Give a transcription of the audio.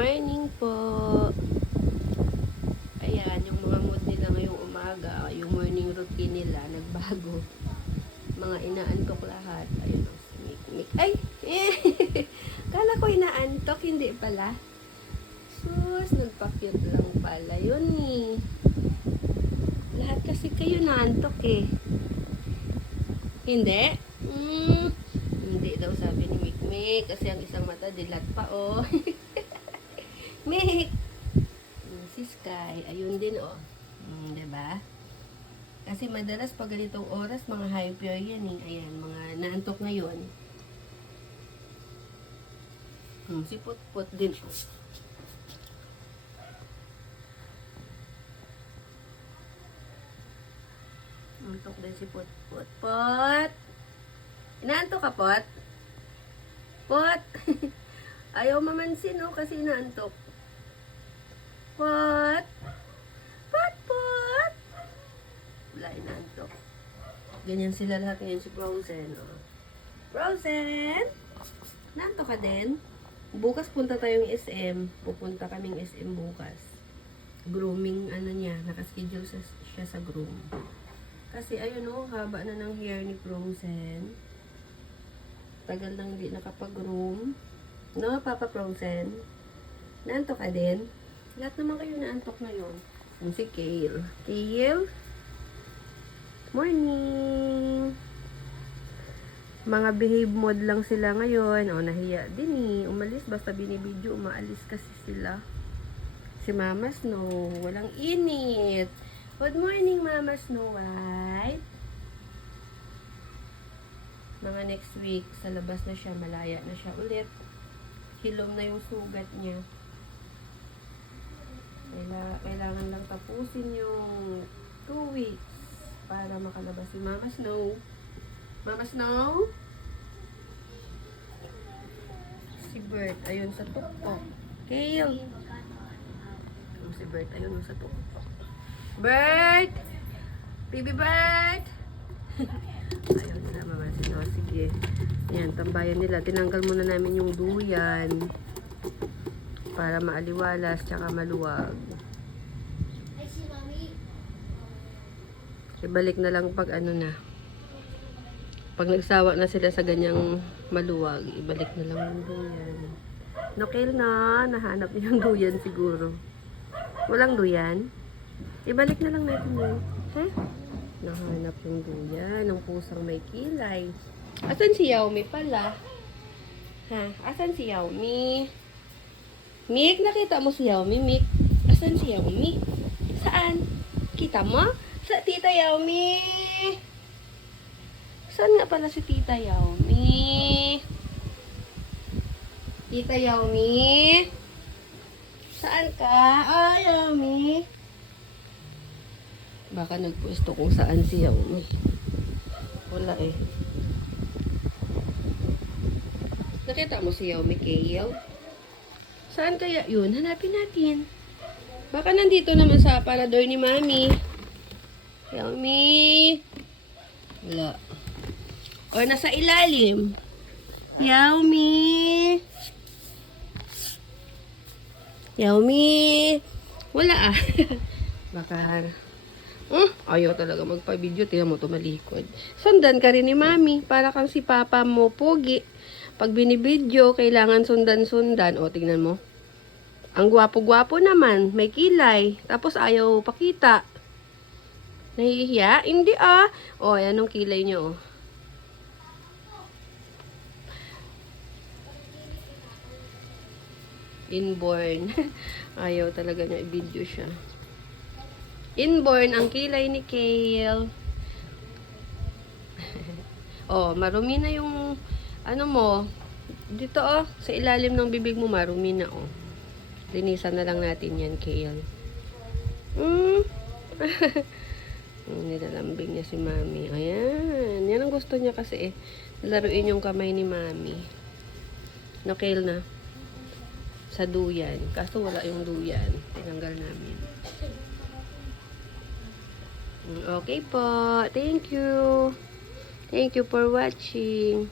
morning po. Ayan, yung mga mood nila ngayong umaga, yung morning routine nila, nagbago. Mga inaantok lahat. Ayun, si Mikmik. Ay! Kala ko inaantok, hindi pala. Sus, nagpa-cute lang pala. Yun eh. Lahat kasi kayo naantok eh. Hindi? Hindi daw sabi ni Mikmik. Kasi ang isang mata dilat pa oh. Mik! Si Sky, ayun din oh. Diba? Kasi madalas pag ganitong oras, mga hyper yan eh. Ayan, mga naantok ngayon. Si Putput din oh. Antok din si Putput. Pot! Inaantok ka, Pot? Pot! Ayaw mamansin oh, kasi inaantok. Pot! Pot, pot! Wala, inaantok. Ganyan sila lahat ngayon si Frozen. Oh. Frozen! Naantok ka din? Bukas punta tayong SM. Pupunta kaming SM bukas. Grooming, ano niya, nakaschedule siya sa groom. Kasi ayun oh, haba na ng hair ni Frozen. Tagal nang hindi nakapag-groom. No, Papa Frozen? Naantok ka din? Lahat naman kayo naantok ngayon. Si Kale. Kale? Morning! Mga behave mode lang sila ngayon. O, nahiya din eh. Umalis, basta binibidyo, umaalis kasi sila. Si Mama Snow, walang init. Good morning, Mama Snow White. Mga next week, sa labas na siya, malaya na siya ulit. Hilom na yung sugat niya. Kailangan lang tapusin yung 2 weeks para makalabas si Mama Snow. Mama Snow? Si Bert, ayun sa tuktok. Kale! Si Bert, ayun sa tuktok. Bert! Baby Bert! Ayun na, Mama Snow. Sige. Yan, tambayan nila. Tinanggal muna namin yung duyan para maaliwalas tsaka maluwag. Ibalik na lang pag ano na. Pag nagsawa na sila sa ganyang maluwag, ibalik na lang yung duyan. Nokil na, nahanap niya yung duyan siguro. Walang duyan? Ibalik na lang natin yun. Ha? Nahanap yung duyan ng pusang may kilay. Asan si Yaomi pala? Ha? Asan si Yaomi? Mik, nakita mo si Yaomi, Mik? Asan si Yaomi? Saan? Kita mo? Sa Tita Yaomi. Saan nga pala si Tita Yaomi? Tita Yaomi? Saan ka? Ah, Yaomi. Baka nagpwesto kung saan si Yaomi. Wala eh. Nakita mo si Yaomi, Kale? Saan kaya yun? Hanapin natin. Baka nandito naman sa aparador ni Mami. Yaomi. Wala. O nasa ilalim. Yaomi. Yaomi. Wala ah. Baka ayaw talaga magpa-video. Tingnan mo tumalikod. Sundan ka rin ni Mami. Para kang si Papa mo, pogi. Pag binibidyo, kailangan sundan-sundan. O, tingnan mo. Ang gwapo-gwapo naman. May kilay. Tapos ayaw pakita. Nahihiya? Hindi ah. O, ayan ang kilay nyo. Inborn. Ayaw talaga niya i-video siya. Inborn ang kilay ni Kale. Oh, marumi na yung ano mo. Dito oh, sa ilalim ng bibig mo marumi na oh. Linisan na lang natin yan, Kale. Nilalambing niya si Mami. Ayan. Yan ang gusto niya kasi eh. Laruin yung kamay ni Mami. No, Kale na. Sa duyan. Kaso wala yung duyan. Tinanggal namin. Okay po. Thank you. Thank you for watching.